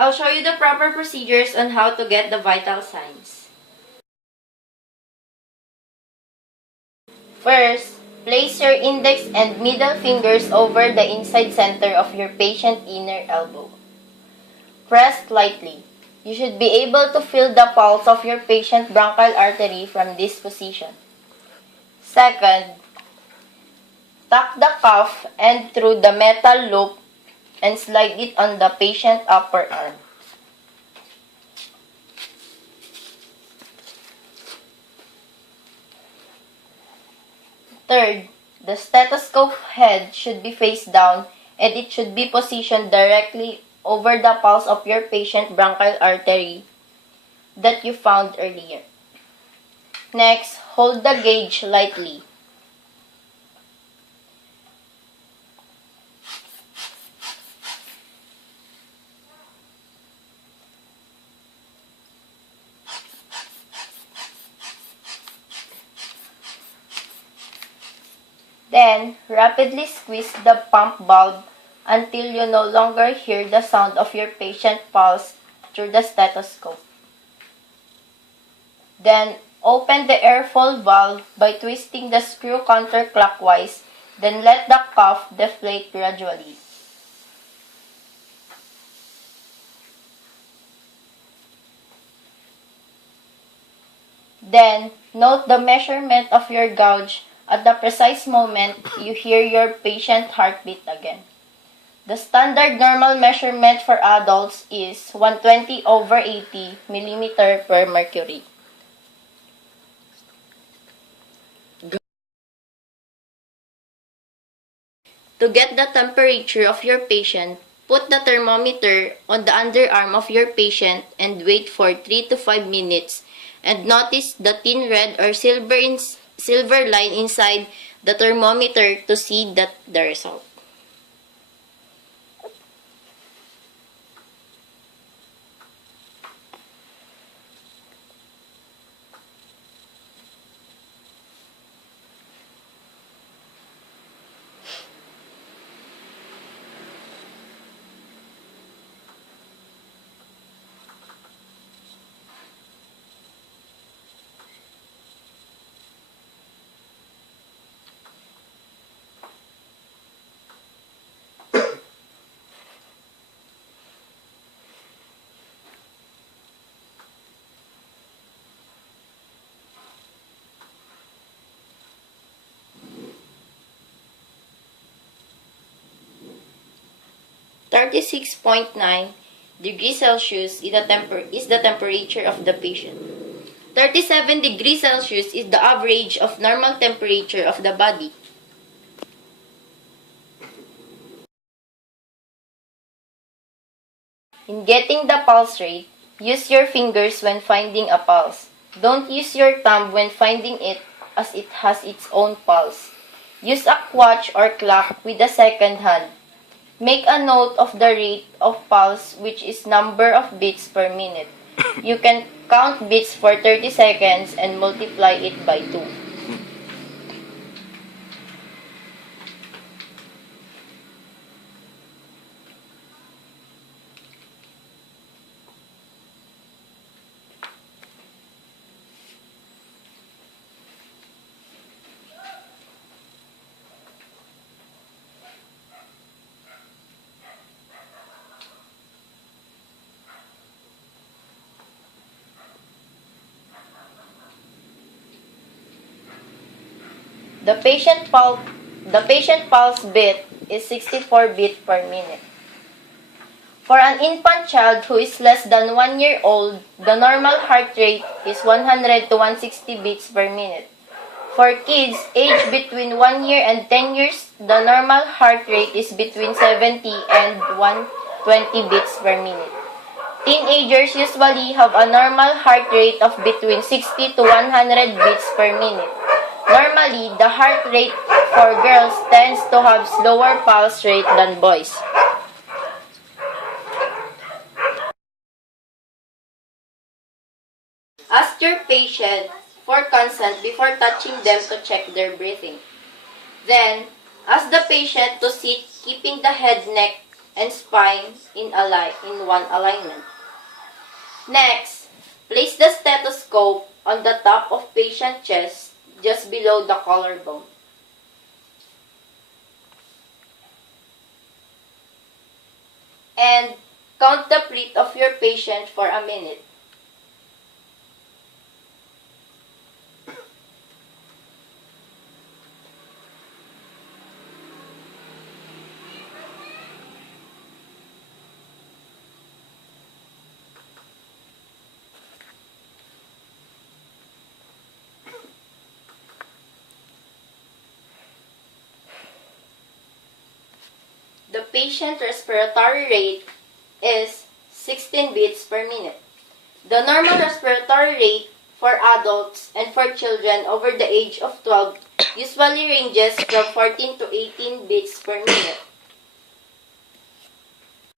I'll show you the proper procedures on how to get the vital signs. First, place your index and middle fingers over the inside center of your patient's inner elbow. Press lightly. You should be able to feel the pulse of your patient's bronchial artery from this position. Second, tuck the cuff end through the metal loop and slide it on the patient's upper arm. Third, the stethoscope head should be face down and it should be positioned directly over the pulse of your patient's bronchial artery that you found earlier. Next, hold the gauge lightly. Then, rapidly squeeze the pump valve until you no longer hear the sound of your patient's pulse through the stethoscope. Then, open the airflow valve by twisting the screw counterclockwise, then let the cuff deflate gradually. Then, note the measurement of your gauge. At the precise moment, you hear your patient's heartbeat again. The standard normal measurement for adults is 120/80 mm per mercury. To get the temperature of your patient, put the thermometer on the underarm of your patient and wait for 3 to 5 minutes and notice the thin red or silver line inside the thermometer to see the result. (36.9°C is the temperature of the patient. 37°C is the average of normal temperature of the body. In getting the pulse rate, use your fingers when finding a pulse. Don't use your thumb when finding it as it has its own pulse. Use a watch or clock with a second hand. Make a note of the rate of pulse, which is number of beats per minute. You can count beats for 30 seconds and multiply it by 2. The patient pulse beat is 64 beats per minute. For an infant child who is less than 1 year old, the normal heart rate is 100 to 160 beats per minute. For kids aged between 1 year and 10 years, the normal heart rate is between 70 and 120 beats per minute. Teenagers usually have a normal heart rate of between 60 to 100 beats per minute. Normally, the heart rate for girls tends to have slower pulse rate than boys. Ask your patient for consent before touching them to check their breathing. Then, ask the patient to sit keeping the head neck and spine in one alignment. Next, place the stethoscope on the top of patient chest just below the collarbone. And count the breath of your patient for a minute. The patient respiratory rate is 16 beats per minute. The normal respiratory rate for adults and for children over the age of 12 usually ranges from 14 to 18 beats per minute.